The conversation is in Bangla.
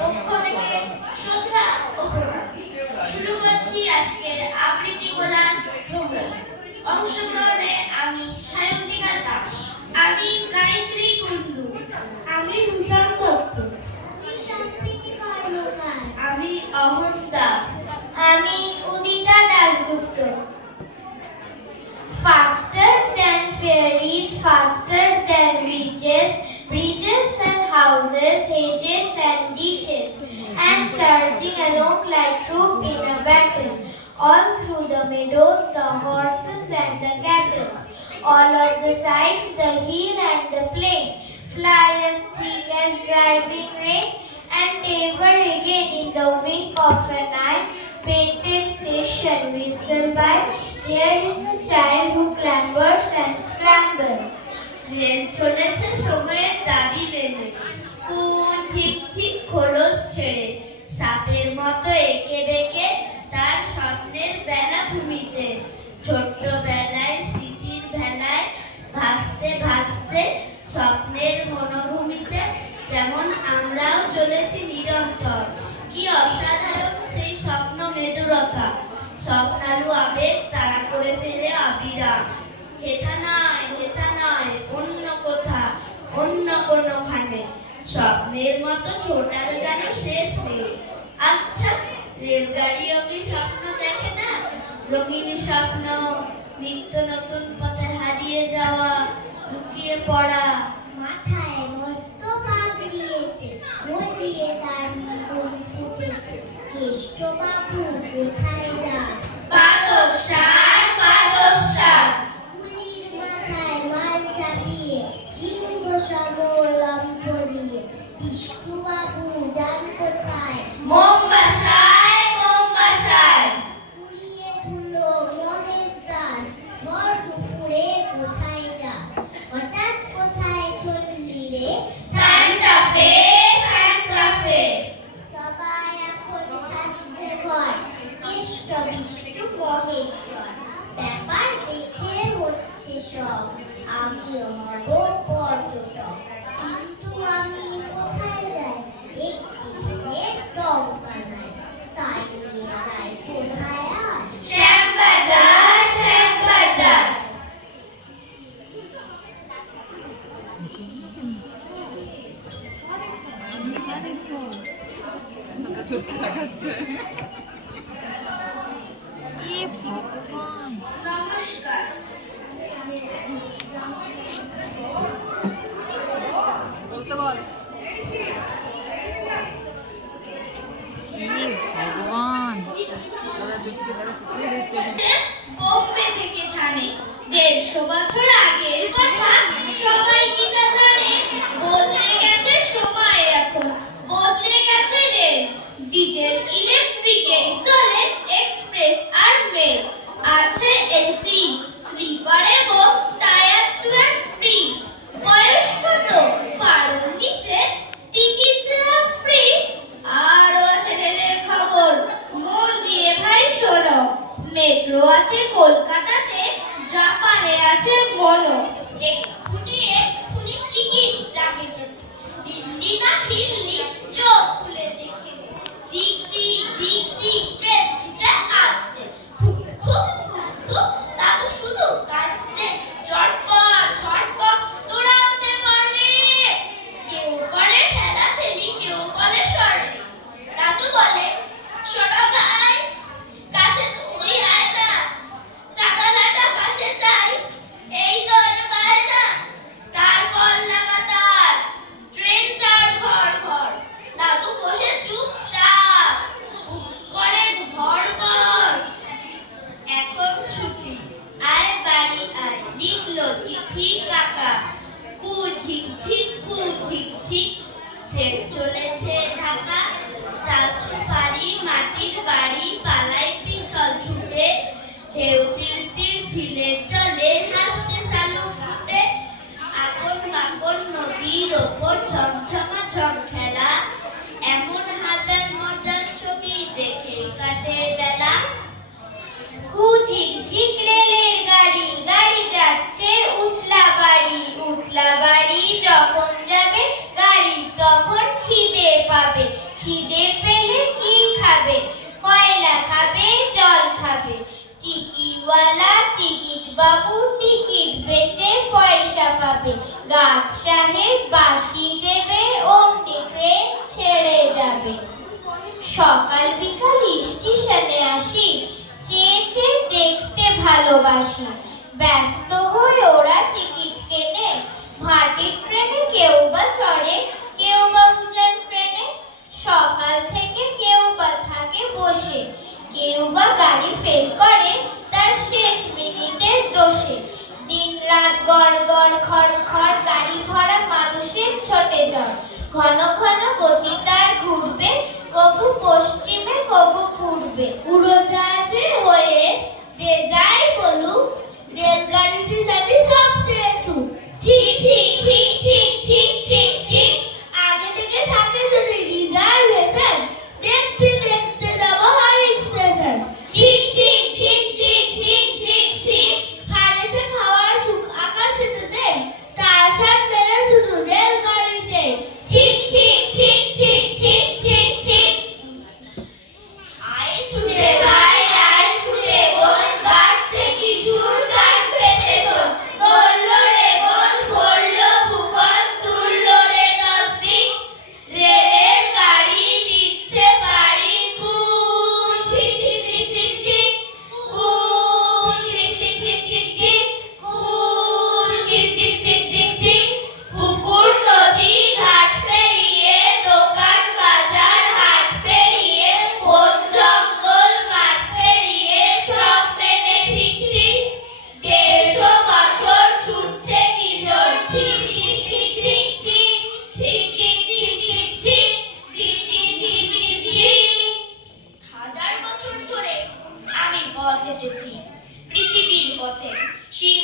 পক্ষ থেকে শ্রদ্ধা ও প্রণাম। শুরু করছি আজকের আবৃত্তি কোলাজ প্রোগ্রাম। অংশগ্রহণে আমি সায়ন্তিকা দাস, আমি গায়ত্রী কুন্ডু, আমি রুসাম দত্ত, আমি সংস্কৃতি কর্মকার, আমি অহন দাস, আমি Udita Dasgupta. Faster than fairies, faster than riches, bridges and houses, hedges and ditches, and charging along like troops in a battle. All through the meadows, the horses and the cattle, all of the sides, the hill and the plain, fly as thick as driving rain, and ever again in the wink of an eye, painted station whistle by. Here is a child who clambers and scrambles. Rail চলেছে সময়ের দাবি মেনে, কোন ঝিকঝিক খোলস ছেড়ে, সাপের মতো এঁকে বেঁকে তার স্বপ্নের বেলা ভূমিতে। ছোট্টবেলায় স্মৃতির ভেলায় ভাসতে ভাসতে স্বপ্নের মনোভূমিতে, যেমন আমরাও চলেছি নিরন্তর। কি অসাধারণ সেই স্বপ্ন মেদুরতা, স্বপ্নালু আবেগ তারা করে ফেলে আবিরাম। হেথা নয় অন্য কোথা, অন্য কোনোখানে, স্বপ্নের মতো ছোটার যেন শেষ নেই। আচ্ছা, রেলগাড়িও কি স্বপ্ন দেখে না? রঙিন স্বপ্ন, নিত্য নতুন পথে হারিয়ে যাওয়া, লুকিয়ে পড়া। মাথায় মস্ত পাগ দিয়েছে, মজিয়ে দাঁড়িয়ে বলছে, কেষ্টবাবু কোথায় যান? বাদশাহ কুলির মাথায় মাল চাপিয়ে, সিংহ সম লম্ফ দিয়ে, বিষ্ণুবাবু যান কোথায়? মোমবাসায় কুড়িয়ে ধুলো মহেশ দাস, ভর দুপুরে কোথায় যা? হঠাৎ কোথায় চললি রে? সান্টা ফে সবাই এখন ছাড়ছে ঘর, কেষ্ট বিষ্ণু মহেশ্বর। ব্যাপার দেখে হচ্ছে সব, আমিও হব পর্যটক। কিন্তু আমি কোথায় যাই? একটি দিনের দমকা নাই, তাই নিয়ে যাই কোথায় আর? শ্যামবাজার। নমস্কার। বলতে বল। ভগবান, দাদা জ্যোতিকে দাদা শিখিয়ে দিচ্ছে। বোম্বে থেকে ধানে 150 বছর আগের কথা সবাই কি তা জানে? বদলে গেছে সময়, এখন বদলে গেছে রেল, ডিজেল ইলেকট্রিকেই চলে এক্সপ্রেস আর মেল। আছে এসি, স্লিপার এবং টায়ার টু এন্ড ফ্রি। বয়স কত? 12 নিচে, টিকিট ছাড়া ফ্রি। আরও আছে রেলের খবর, মন দিয়ে ভাই শোনো। মেট্রো আছে কলকাতাতে, জাপানে আছে মনো। এক্ষুনি টিকিট জাকেটে, দিল্লি না হিল্লি, চোখ খুলে দেখে নে। ঝিক ঝিক ট্রেন ছুটে আসছে, হুক হুক হুক হুক, তা তো শুধু কাশছে। ঝটপট দৌড়াতে পারে, কেউ করে ঠেলাঠেলি, কেউ বলে সরে। দাদু বলে, শোনো ভাই, কাছে তুই আয় না, চাটালাটা পাশে চাই, এই তোর বায়না। তারপর লাগাতার ট্রেন চার ঘর ঘর, দাদু বসে চুপচাপ, বুক করে ভরভর। এখন ছুটি, আয় বাড়ি আয়, লিখলো চিঠি কাকা। কু ঝিকঝিক ট্রেন চলেছে ঢাকা। তালছু পারি মাটির বাড়ি, পালাই পিছল ছুটে, ঢেউ তীর ঝিলের জলে হাসতে শালুক ফুটে। আপন বাপন নদীর ওপর ঝমঝমা ঝম খেলা, এমন হাজার মজার ছবি দেখে কাটে বেলা। ঝিক রেলের গাড়ি, গাড়ি যাচ্ছে উতলা বাড়ি, যখন যাবে গাড়ির তখন খিদে পাবে, যাবে, গার্ড সাহেব বাঁশি দেবে, অমনি ট্রেন ছেড়ে যাবে। সকাল বিকাল স্টেশনে আসি, চেয়ে চেয়ে দেখতে ভালোবাসি। ব্যস্ত হয়ে ওরা টিকিট কেনে, ভাটির ট্রেনে কেউ বা চড়ে, কেউ বা উজান ট্রেনে। সকাল থেকে কেউ বা থাকে বসে, কেউ বা গাড়ি ফেল করে তার শেষ মিনিটের দোষে। দিন রাত গড় গড় খড় খড়, গাড়ি ভরা মানুষের ছোটে ঝড়। ঘন ঘন গতি তার ঘুরবে, কবু পশ্চিমে কবু পূর্বে। উড়োজাহাজে হয়ে যে যাই বলুক, রেলগাড়িতে যাবি সবচেয়ে সুখ। ঠিক ঠিক ঠিক ঠিক ঠিক ঠিক ঠিক, আগে থেকে থাকে যদি রিজার্ভেশন, দেখতে দেখতে যাবো হারিক স্টেশন। ঠিক ঠিক ঠিক ঠিক ঠিক ঠিক ঠিক, হাড়েতে খাওয়ার সুখ আকাশেতে নেই, তার স্বাদ মেলে শুধু রেলগাড়িতে। ঠিক ঠিক ঠিক ঠিক ঠিক ঠিক ঠিক। আয় ছুটে ভাই আয় ছুটে বোন, বাজছে কিশোর গান পেটে শোন। ধরলো রে বোন ভরলো ভুবন, তুললো রে 10 দিক, রেলের গাড়ি দিচ্ছে পাড়ি। কুল ঠিক ঠিক ঠিক ঠিক ঠিক, কুল ঠিক ঠিক ঠিক ঠিক ঠিক, কুল ঠিক ঠিক ঠিক ঠিক ঠিক। পুকুর নদী ঘাট পেরিয়ে, দোকান বাজার হাট পেরিয়ে, বন জঙ্গল মাঠ পেরিয়ে, সব মেনে ঠিক ঠিক। 150 বছর ছুটছে কি জোর। ঠিক ঠিক ঠিক ঠিক ঠিক, ঠিক ঠিক ঠিক ঠিক ঠিক, ঠিক ঠিক ঠিক ঠিক ঠিক। 1000 বছর ধরে আমি পথ হেঁটেছি, পৃথিবীর পথে। সিংহ